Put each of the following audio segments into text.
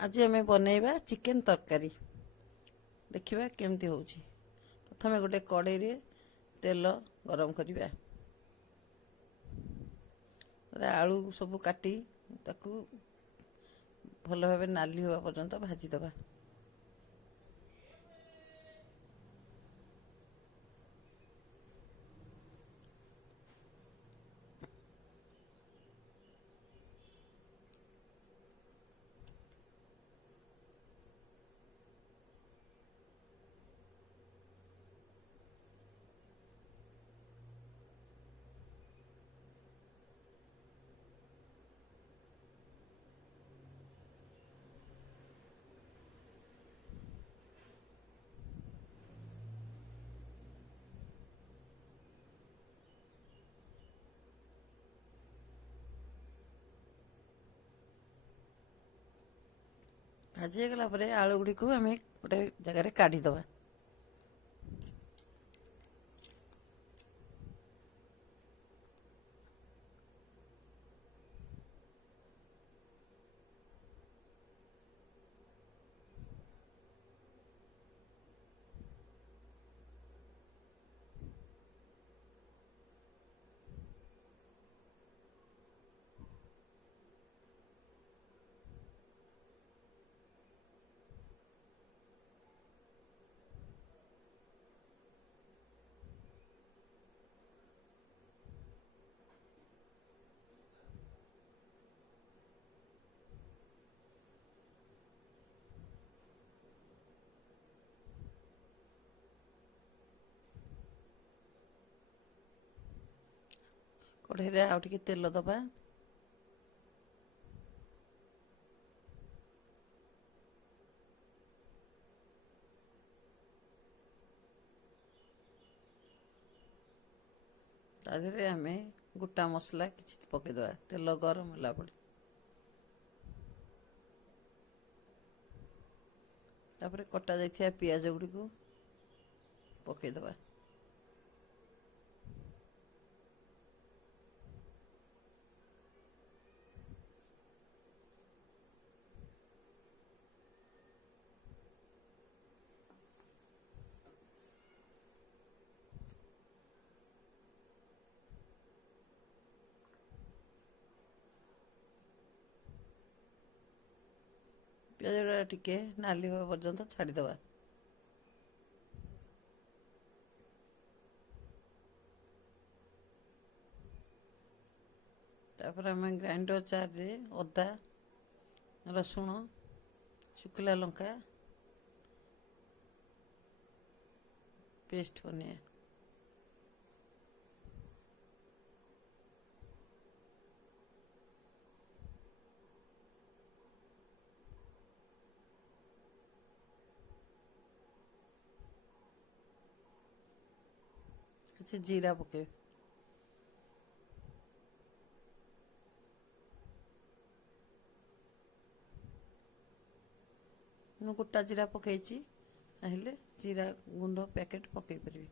आज आम बनइबा चिकेन तरकारी देखिबा केमती होउची। प्रथमे गोटे कड़ाई रे तेल गरम करिबा। आलू सब काटी ताकू भल भाव नाली होगा पर्यंत भाजीदबा। भाजी गला परे आलू गुड़ी को आम गोटे जगार काढ़ीदबा। कढ़ाई रे आउ टिके तेल दबा। ताधरे आम गोटा मसला किसी पकईदबा तेल गरम होला पड़े। तापर कटा जाइथिया पियाज गुड़ी को पकईदबा। पियाज गुड़ा टिके नाली होगा पर्यंत छाड़ीदबा। तापर आम ग्राइंडर जार रे अदा रसुण शुखला लंका पेस्ट बनिया। किसी जीरा पके ମୁଁ ଗୋଟା ଜିରା ପକେଇଛି। ଚାହିଁଲେ ଜିରା ଗୁଣ୍ଡ ପ୍ୟାକେଟ୍ ପକେଇ ପାରିବେ।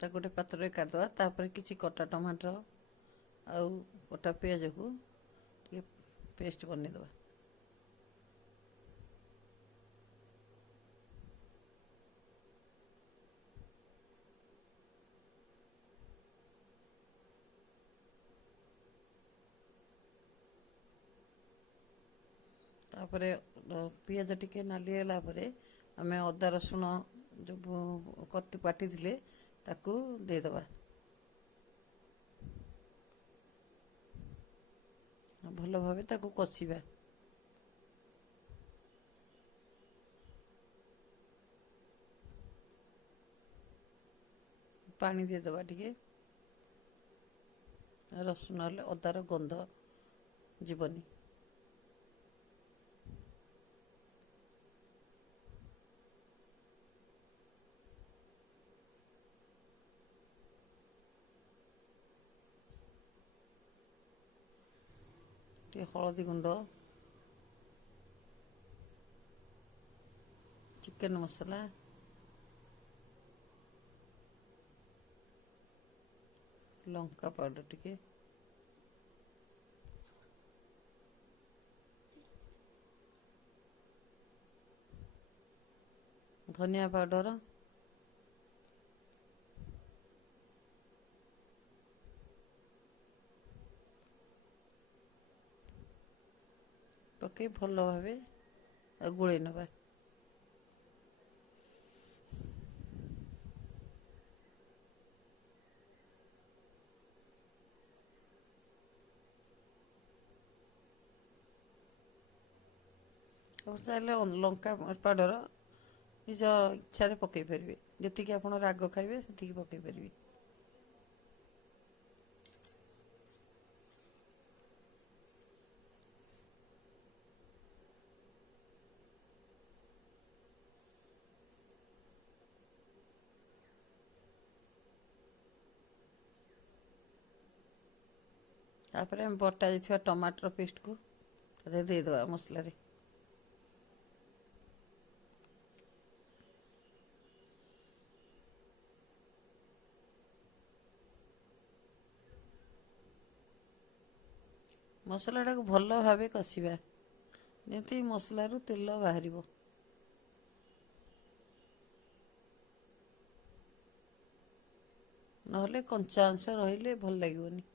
ତାକୁ ଗୋଟେ ପାତ୍ରରେ କାଢ଼ିଦେବା। ତାପରେ କିଛି କଟା ଟମାଟୋ ଆଉ କଟା ପିଆଜକୁ ଟିକେ ପେଷ୍ଟ ବନେଇଦେବା। तापरे पियाज टिके नाली होला परे आमे अदा रसुण जो कति पाटी थिले ताकू देदबा। भल भावे ताकू कषिबा। पानी देदबा टिके रसुण हेले अदार गंध जीवनी। हलदी गुंड ଚିକେନ ମସଲା, ଲଙ୍କା ପାଉଡର ଟିକେ, ଧନିଆ ପାଉଡର, ପକାଇ ଭଲ ଭାବେ ଗୋଳେଇ ନେବା। ଆପଣ ଚାହିଁଲେ ଲଙ୍କା ପାଉଡର ନିଜ ଇଚ୍ଛାରେ ପକାଇ ପାରିବେ, ଯେତିକି ଆପଣ ରାଗ ଖାଇବେ ସେତିକି ପକାଇ ପାରିବେ। ତାପରେ ଆମେ ବଟା ଯାଇଥିବା ଟମାଟର ପେଷ୍ଟକୁ ତାଦେହରେ ଦେଇଦେବା ମସଲାରେ। ମସଲାଟାକୁ ଭଲ ଭାବେ କଷିବା, ଯେମିତି ମସଲାରୁ ତେଲ ବାହାରିବ। ନହେଲେ କଞ୍ଚା ଅଂଶ ରହିଲେ ଭଲ ଲାଗିବନି।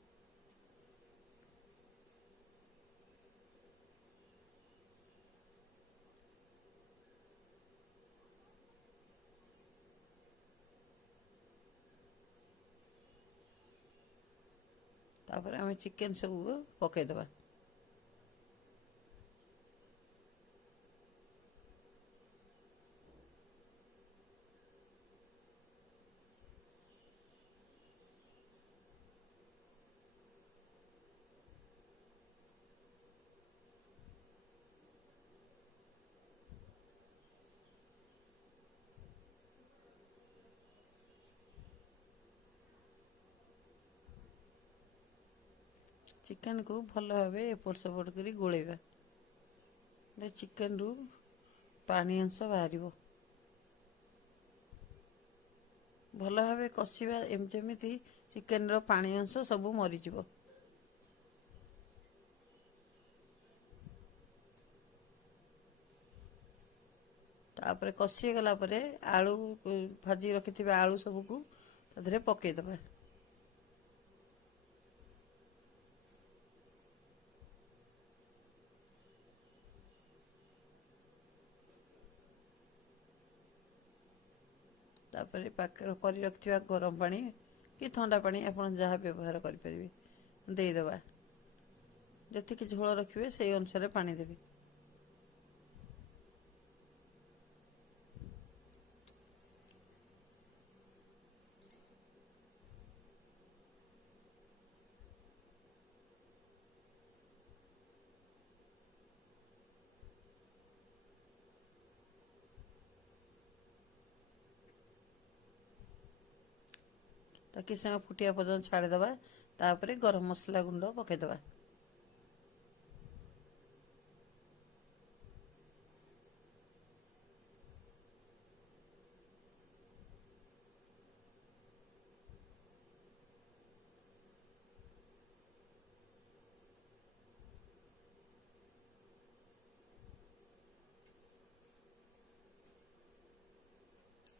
ତାପରେ ଆମେ ଚିକେନ ସବୁକୁ ପକାଇଦେବା। ଚିକେନକୁ ଭଲ ଭାବେ ଏପଟ ସେପଟ କରି ଗୋଳେଇବା। ଚିକେନରୁ ପାଣି ଅଂଶ ବାହାରିବ। ଭଲ ଭାବେ କଷିବା ଯେମିତି ଚିକେନର ପାଣି ଅଂଶ ସବୁ ମରିଯିବ। ତାପରେ କଷି ହେଇଗଲା ପରେ ଆଳୁ ଭାଜି ରଖିଥିବା ଆଳୁ ସବୁକୁ ତା ଦେହରେ ପକାଇଦେବା। ତାପରେ ପାଖରେ କରି ରଖିଥିବା ଗରମ ପାଣି କି ଥଣ୍ଡା ପାଣି ଆପଣ ଯାହା ବ୍ୟବହାର କରିପାରିବେ ଦେଇଦେବା। ଯେତିକି ଝୋଳ ରଖିବେ ସେଇ ଅନୁସାରେ ପାଣି ଦେବେ। ତ କିଛି ସମୟ ଫୁଟିବା ପର୍ଯ୍ୟନ୍ତ ଛାଡ଼ିଦେବା। ତାପରେ ଗରମ ମସଲା ଗୁଣ୍ଡ ପକାଇଦେବା।